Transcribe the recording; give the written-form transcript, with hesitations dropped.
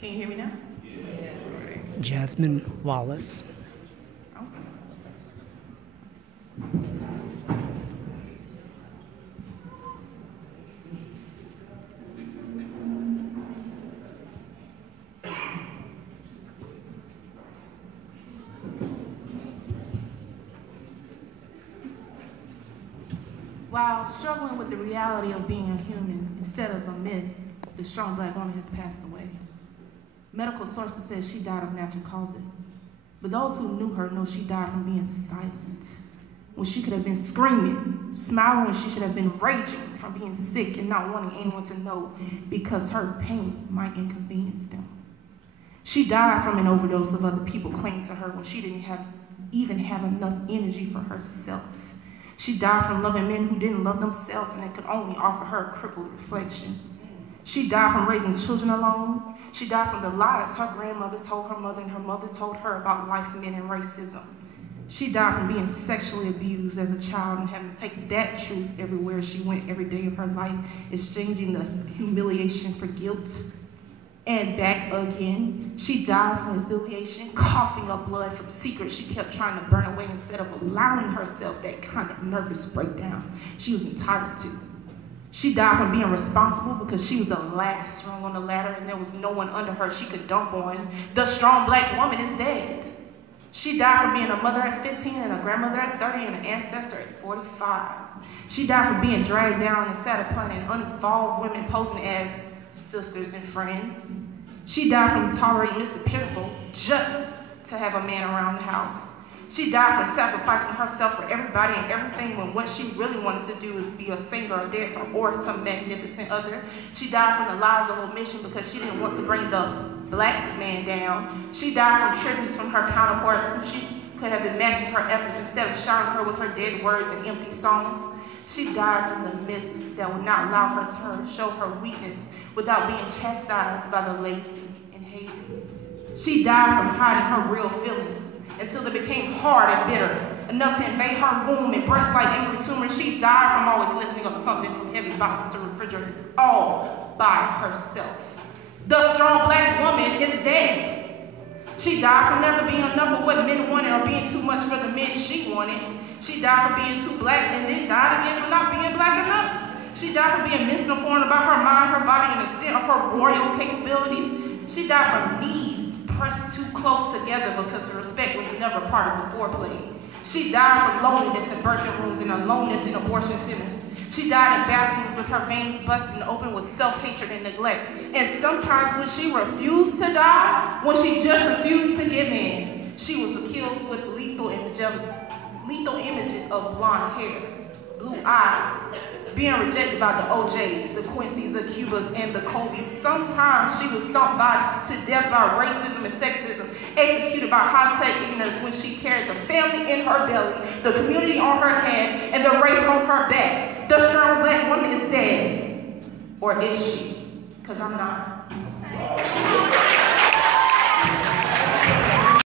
Can you hear me now? Jasmine Wallace. Oh. While struggling with the reality of being a human instead of a myth, the strong black woman has passed away. Medical sources say she died of natural causes, but those who knew her know she died from being silent, when she could have been screaming, smiling when she should have been raging from being sick and not wanting anyone to know because her pain might inconvenience them. She died from an overdose of other people clinging to her when she didn't even have enough energy for herself. She died from loving men who didn't love themselves and that could only offer her a crippled reflection. She died from raising children alone. She died from the lies her grandmother told her mother and her mother told her about life, men, and racism. She died from being sexually abused as a child and having to take that truth everywhere she went every day of her life, exchanging the humiliation for guilt. And back again, she died from humiliation, coughing up blood from secrets she kept trying to burn away instead of allowing herself that kind of nervous breakdown she was entitled to. She died from being responsible because she was the last rung on the ladder and there was no one under her she could dump on. The strong black woman is dead. She died from being a mother at 15 and a grandmother at 30 and an ancestor at 45. She died from being dragged down and sat upon and uninvolved women posing as sisters and friends. She died from tolerating Mr. Pitiful just to have a man around the house. She died from sacrificing herself for everybody and everything when what she really wanted to do was be a singer, a dancer, or some magnificent other. She died from the lies of omission because she didn't want to bring the black man down. She died from tributes from her counterparts who she could have been matching her efforts instead of showering her with her dead words and empty songs. She died from the myths that would not allow her to show her weakness without being chastised by the lazy and hazy. She died from hiding her real feelings until they became hard and bitter, enough to invade her womb and burst like angry tumors. She died from always lifting up something from heavy boxes to refrigerators all by herself. The strong black woman is dead. She died from never being enough of what men wanted or being too much for the men she wanted. She died from being too black and then died again from not being black enough. She died from being misinformed about her mind, her body, and the extent of her royal capabilities. She died from knees pressed too close together because the respect was never part of the foreplay. She died from loneliness in birthing rooms and aloneness in abortion centers. She died in bathrooms with her veins busting open with self-hatred and neglect. And sometimes when she refused to die, when she just refused to give in, she was killed with lethal images of blonde hair, blue eyes, being rejected by the OJs, the Quincy's, the Cubas, and the Kobe's. Sometimes she was stomped to death by racism and sexism, executed by high-tech ignorance when she carried the family in her belly, the community on her head, and the race on her back. The strong black woman is dead. Or is she? Because I'm not.